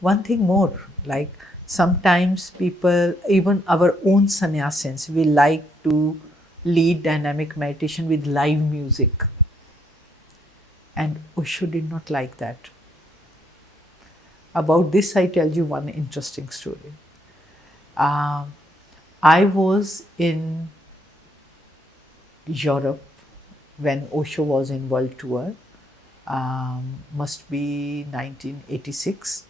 One thing more, like sometimes people, even our own sannyasins, we like to lead dynamic meditation with live music. And Osho did not like that. About this, I tell you one interesting story. Um, I was in Europe when Osho was in world tour, must be 1986.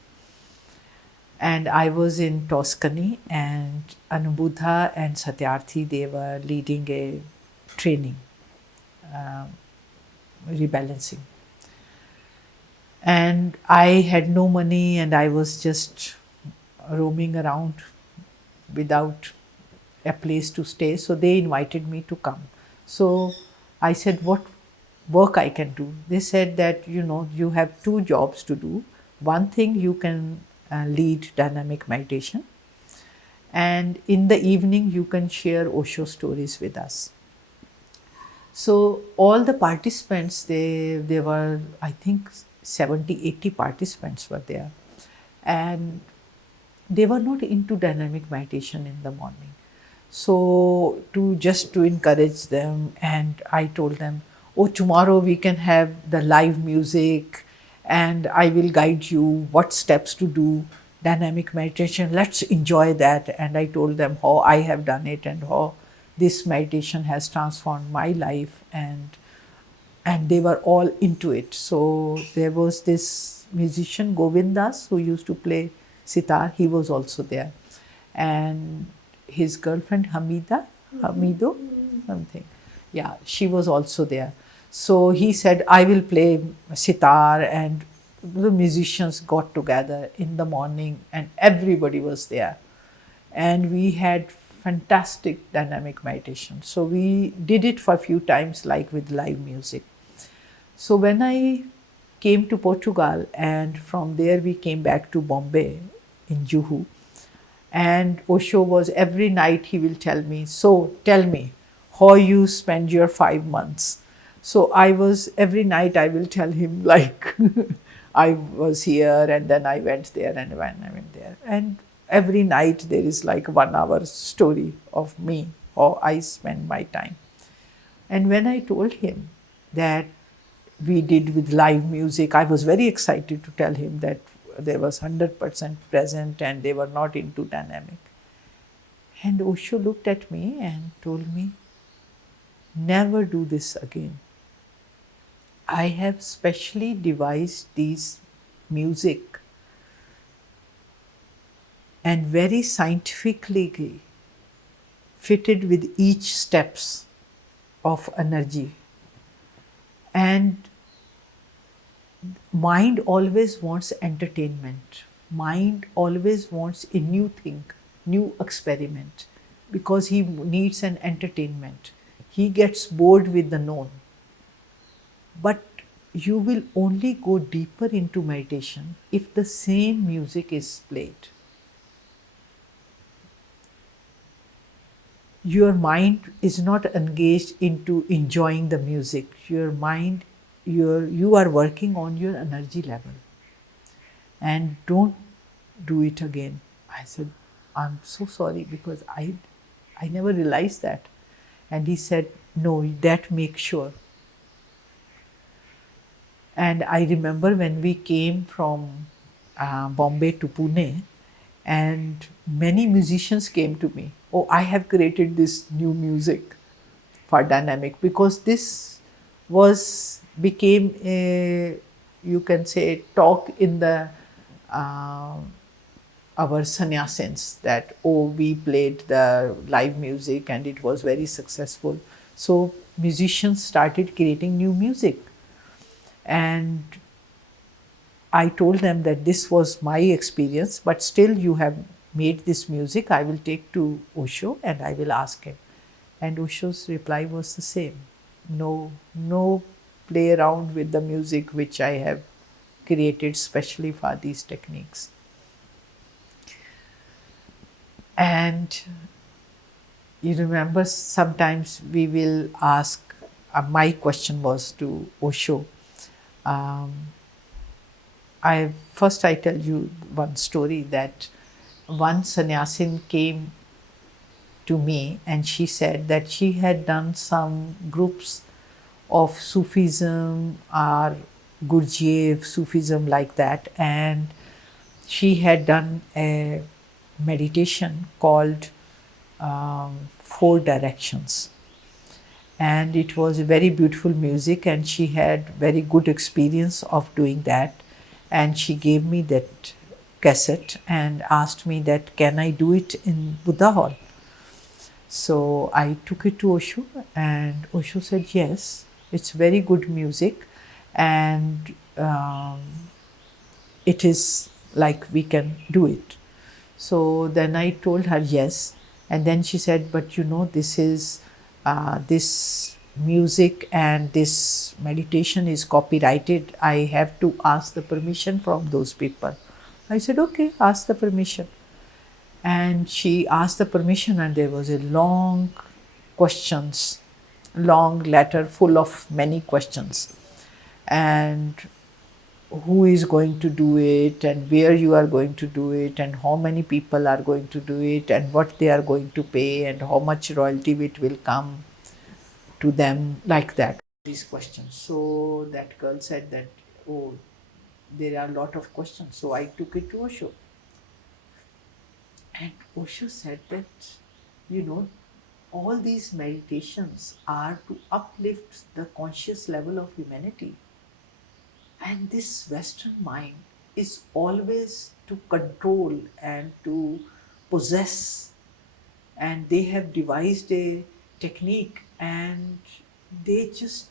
And I was in Tuscany, and Anubuddha and Satyarthi, they were leading a training, um, rebalancing. And I had no money, and I was just roaming around without a place to stay. So they invited me to come. So I said, what work I can do? They said that, you have two jobs to do. One thing, you can lead dynamic meditation, and in the evening you can share Osho stories with us. So all the participants, they were, I think, 70, 80 participants were there, and they were not into dynamic meditation in the morning. So to encourage them, and I told them, oh, tomorrow we can have the live music, and I will guide you what steps to do dynamic meditation. Let's enjoy that. And I told them how I have done it and how this meditation has transformed my life, and they were all into it. So there was this musician Govindas who used to play sitar. He was also there, and his girlfriend Hamido, something. Yeah, she was also there. So he said, I will play sitar, and the musicians got together in the morning, and everybody was there. And we had fantastic dynamic meditation. So we did it for a few times, like with live music. So when I came to Portugal, and from there we came back to Bombay in Juhu, and Osho was, every night he will tell me, so tell me how you spend your 5 months. So I was, every night I will tell him, like, I was here and then I went there and when I went there. And every night there is like 1 hour story of me, how I spend my time. And when I told him that we did with live music, I was very excited to tell him that there was 100% present and they were not into dynamic. And Osho looked at me and told me, never do this again. I have specially devised these music and very scientifically fitted with each steps of energy. And mind always wants entertainment. Mind always wants a new thing, new experiment, because he needs an entertainment. He gets bored with the known. But you will only go deeper into meditation if the same music is played. Your mind is not engaged into enjoying the music. Your mind, you are working on your energy level. And don't do it again. I said, I'm so sorry, because I never realized that. And he said, no, that make sure. And I remember when we came from Bombay to Pune, and many musicians came to me. Oh, I have created this new music for dynamic, because this was became a, you can say, talk in the uh, our sannyasins, that, oh, we played the live music and it was very successful. So musicians started creating new music, and I told them that this was my experience, but still you have made this music. I will take to Osho and I will ask him. And Osho's reply was the same. No, no play around with the music which I have created specially for these techniques. And you remember, sometimes we will ask, my question was to Osho. Um, I tell you one story that one sannyasin came to me and she said that she had done some groups of Sufism or Gurdjieff Sufism like that, and she had done a meditation called Four Directions, and it was very beautiful music, and she had very good experience of doing that, and she gave me that cassette and asked me that can I do it in Buddha Hall. So I took it to Osho, and Osho said, yes, it's very good music, and it is like we can do it. So then I told her yes, and then she said, but you know, this is this music and this meditation is copyrighted. I have to ask the permission from those people. I said, okay, ask the permission. And she asked the permission, and there was a long questions, long letter full of many questions, and who is going to do it, and where you are going to do it, and how many people are going to do it, and what they are going to pay, and how much royalty it will come to them, like that, these questions. So that girl said that, oh, there are a lot of questions. So I took it to Osho, and Osho said that, you know, all these meditations are to uplift the conscious level of humanity. And this Western mind is always to control and to possess. And they have devised a technique and they just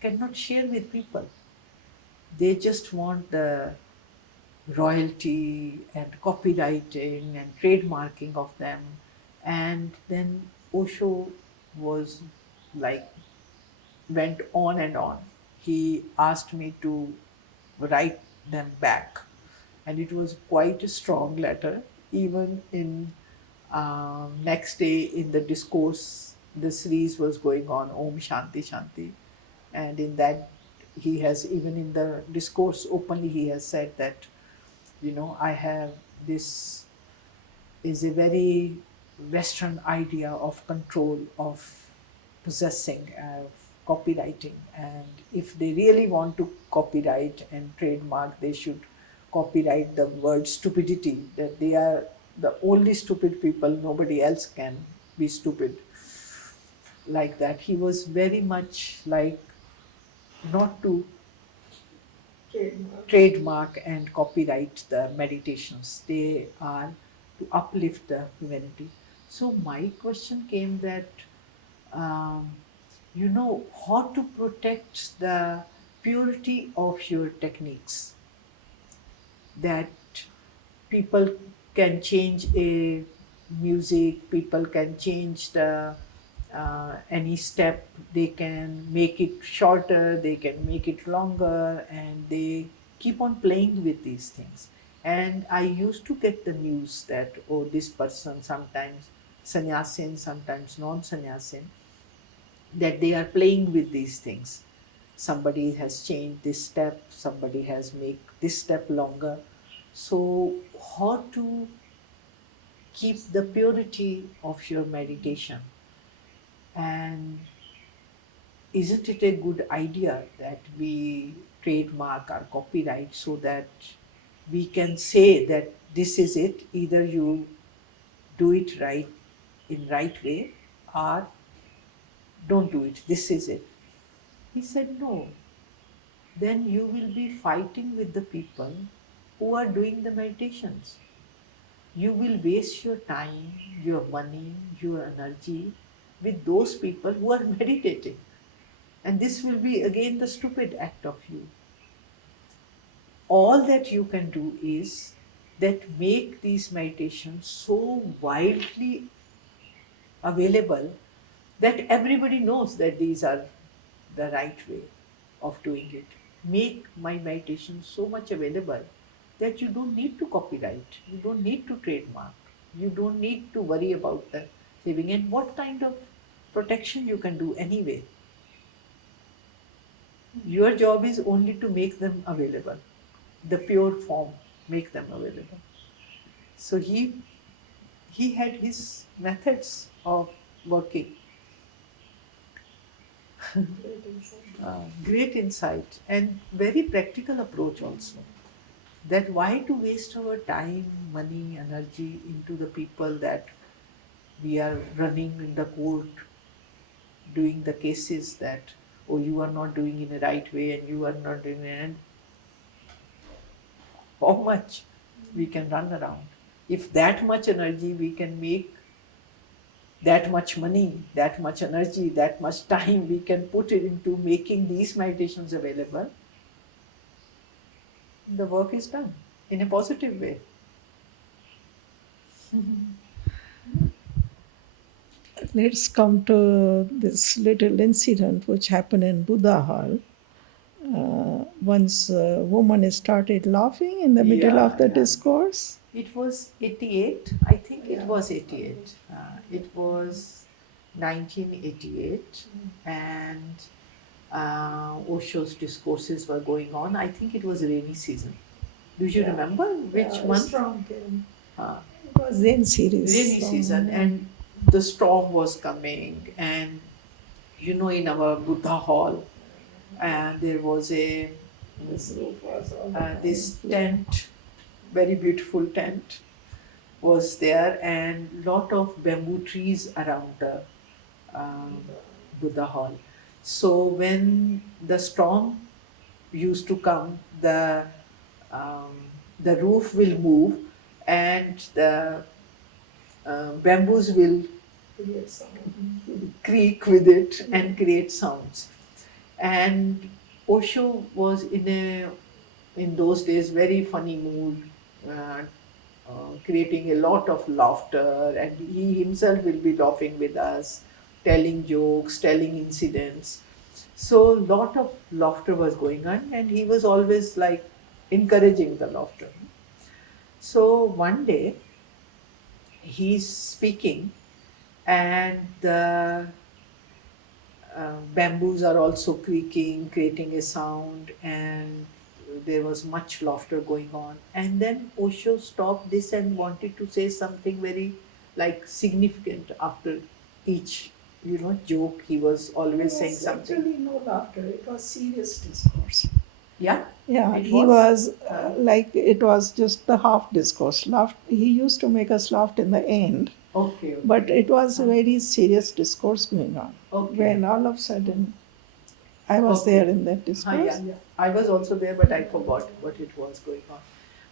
cannot share with people. They just want the royalty and copywriting and trademarking of them. And then Osho was like, went on and on. He asked me to write them back, and it was quite a strong letter. Even in next day in the discourse, the series was going on, Om Shanti Shanti, and in that he has, even in the discourse openly, he has said that, you know, I have, this is a very Western idea of control, of possessing, of copywriting. And if they really want to copyright and trademark, they should copyright the word stupidity, that they are the only stupid people, nobody else can be stupid. Like that. He was very much like not to trademark and copyright the meditations. They are to uplift the humanity. So my question came that, um, you know, how to protect the purity of your techniques, that people can change a music, people can change the any step, they can make it shorter, they can make it longer, and they keep on playing with these things. And I used to get the news that, oh, this person, sometimes sannyasin, sometimes non-sannyasin, that they are playing with these things. Somebody has changed this step, somebody has made this step longer. So how to keep the purity of your meditation? And isn't it a good idea that we trademark our copyright so that we can say that this is it, either you do it right, in right way, or don't do it, this is it? He said, no, then you will be fighting with the people who are doing the meditations. You will waste your time, your money, your energy with those people who are meditating. And this will be again the stupid act of you. All that you can do is that make these meditations so widely available that everybody knows that these are the right way of doing it. Make my meditation so much available that you don't need to copyright, you don't need to trademark, you don't need to worry about the saving, and what kind of protection you can do anyway. Your job is only to make them available, the pure form. make them available. So he had his methods of working. Great insight and very practical approach also. That why to waste our time, money, energy into the people that we are running in the court doing the cases that, oh, you are not doing in a right way and you are not doing it, and how much we can run around. If that much energy we can make, that much money, that much energy, that much time we can put it into making these meditations available, the work is done in a positive way. Let's come to this little incident which happened in Buddha Hall. Once a woman started laughing in the middle of the discourse. It was 88, I think it was 88. It was 1988, and Osho's discourses were going on. I think it was rainy season. Do you remember which month? Uh, It was Zen series. Rainy season, and the storm was coming, and in our Buddha hall, and there was this tent, very beautiful tent was there, and lot of bamboo trees around the Buddha hall. So when the storm used to come, the roof will move, and the bamboos will creak with it and create sounds. And Osho was in those days very funny mood, uh, creating a lot of laughter, and he himself will be laughing with us, telling jokes, telling incidents. So lot of laughter was going on, and he was always like encouraging the laughter. So one day he's speaking, and the bamboos are also creaking, creating a sound, and there was much laughter going on. And then Osho stopped this and wanted to say something very like significant after each, joke. He was always saying something. Actually, no laughter. It was serious discourse. Yeah. Yeah, It he was? was like it was just the half discourse. He used to make us laugh in the end, Okay. but it was a very serious discourse going on. Okay. When all of a sudden, I was Okay. there in that discourse. Yeah. I was also there, but I forgot what it was going on.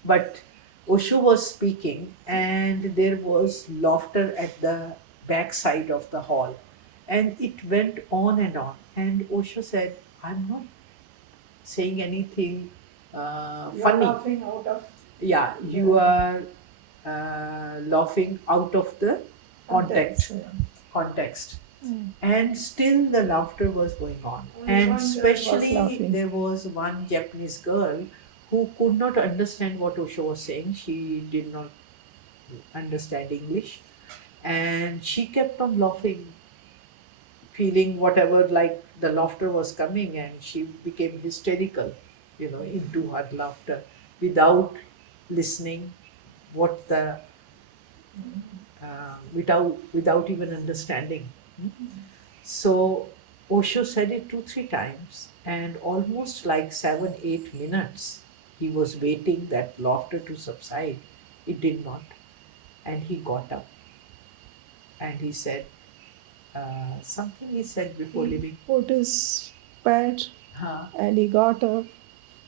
But Osho was speaking, and there was laughter at the back side of the hall, and it went on and on. And Osho said, "I'm not saying anything funny. Laughing out of Yeah, you are laughing out of the context." And still the laughter was going on. And especially there was one Japanese girl who could not understand what Osho was saying. She did not understand English, and she kept on laughing, feeling whatever, like the laughter was coming, and she became hysterical, into her laughter without listening what the without even understanding. So Osho said it 2 3 times, and almost like 7 8 minutes he was waiting that laughter to subside. It did not, and he got up and he said something. He said before leaving. Put his pad Huh. and he got up,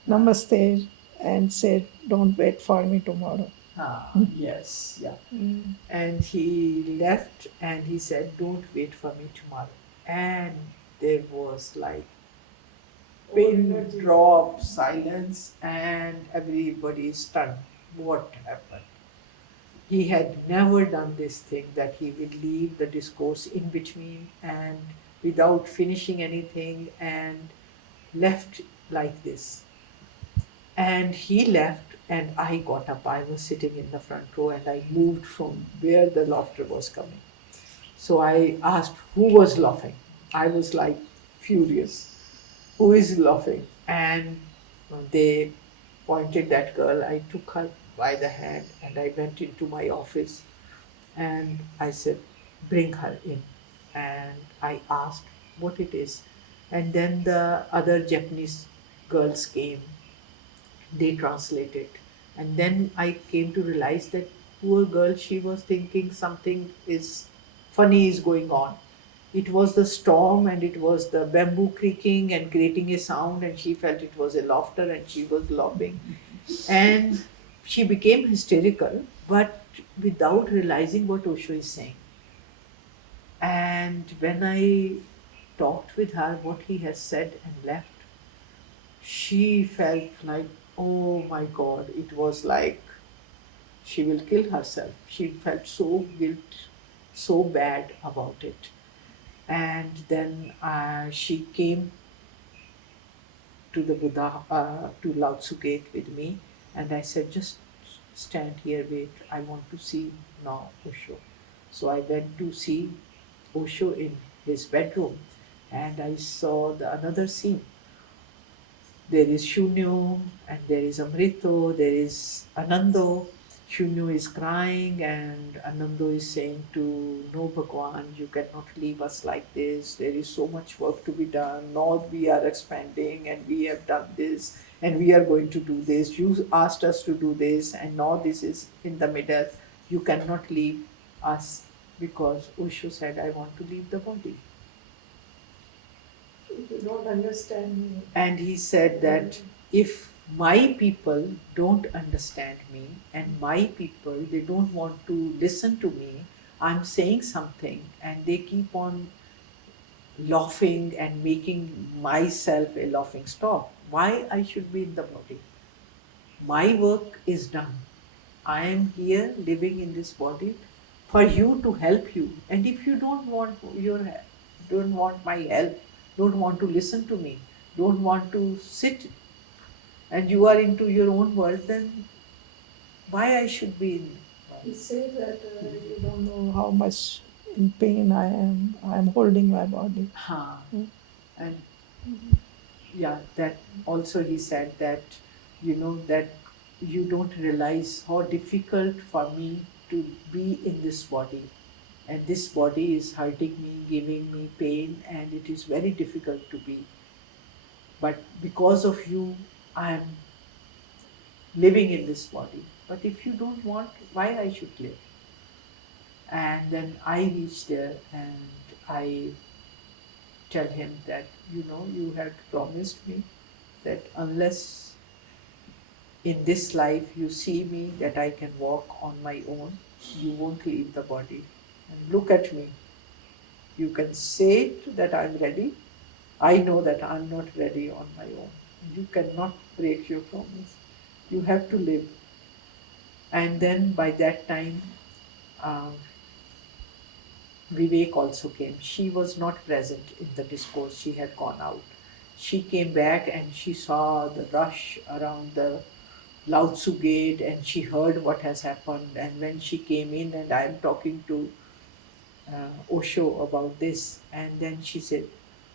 namaste, and said, "Don't wait for me tomorrow." Yes, yeah. And he left and he said, "Don't wait for me tomorrow." And there was like pin drop silence, and everybody is stunned. What happened? He had never done this thing, that he would leave the discourse in between and without finishing anything, and left like this. And he left, and I got up. I was sitting in the front row, and I moved from where the laughter was coming. So I asked who was laughing. I was like furious. Who is laughing? And they pointed that girl. I took her by the hand and I went into my office and I said, bring her in. And I asked what it is. And then the other Japanese girls came, they translated. And then I came to realize that poor girl, she was thinking something is funny is going on. It was the storm and it was the bamboo creaking and creating a sound, and she felt it was a laughter and she was laughing. And she became hysterical, but without realizing what Osho is saying. And when I talked with her what he has said and left, she felt like, oh my God, it was like she will kill herself. She felt so guilt, so bad about it. And then she came to the Buddha, to Lao Tzu Gate with me, and I said, just stand here, wait, I want to see now Osho. So I went to see Osho in his bedroom, and I saw another scene. There is Shunyo and there is Amrito, there is Anando. Shunyo is crying and Anando is saying to no Bhagwan, you cannot leave us like this. There is so much work to be done. Now we are expanding and we have done this and we are going to do this. You asked us to do this and now this is in the middle. You cannot leave us because Osho said, I want to leave the body. You don't understand me. And he said that if my people don't understand me and my people, they don't want to listen to me, I'm saying something and they keep on laughing and making myself a laughing stock. Why I should be in the body? My work is done. I am here living in this body for you to help you. And if you don't want don't want my help, don't want to listen to me, don't want to sit, and you are into your own world, then why I should be in? You say that you don't know how much in pain I am. I am holding my body. Ha. And yeah, that also he said that, that you don't realize how difficult for me to be in this body. And this body is hurting me, giving me pain, and it is very difficult to be. But because of you, I am living in this body. But if you don't want, why I should live? And then I reach there and I tell him that, you had promised me that unless in this life you see me that I can walk on my own, you won't leave the body. And look at me. You can say it that I'm ready. I know that I'm not ready on my own. You cannot break your promise. You have to live. And then by that time, um, Vivek also came. She was not present in the discourse, she had gone out. She came back and she saw the rush around the Lao Tzu gate and she heard what has happened. And when she came in, and I am talking to Osho about this, and then she said,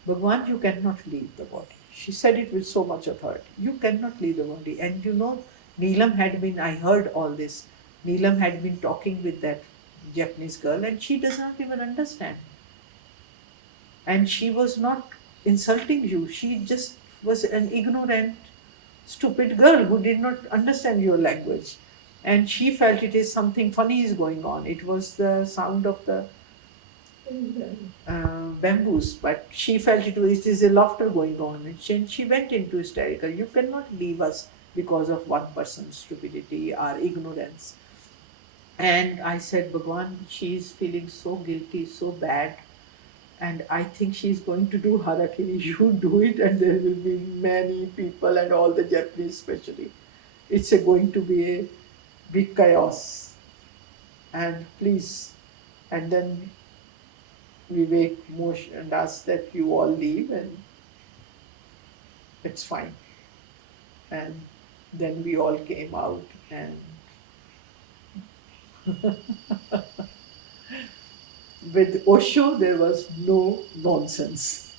Bhagwan, you cannot leave the body. She said it with so much authority. You cannot leave the body. And Neelam had been, I heard all this. Neelam had been talking with that Japanese girl and she does not even understand. And she was not insulting you. She just was an ignorant, stupid girl who did not understand your language. And she felt it is something funny is going on. It was the sound of the bamboos, but she felt it is a laughter going on. And she went into hysterical. You cannot leave us because of one person's stupidity or ignorance. And I said, Bhagwan, she is feeling so guilty, so bad, and I think she is going to do harakiri. You do it, and there will be many people, and all the Japanese especially. It's going to be a big chaos. And please, and then Vivek motioned us that you all leave, and it's fine. And then we all came out, and with Osho, there was no nonsense.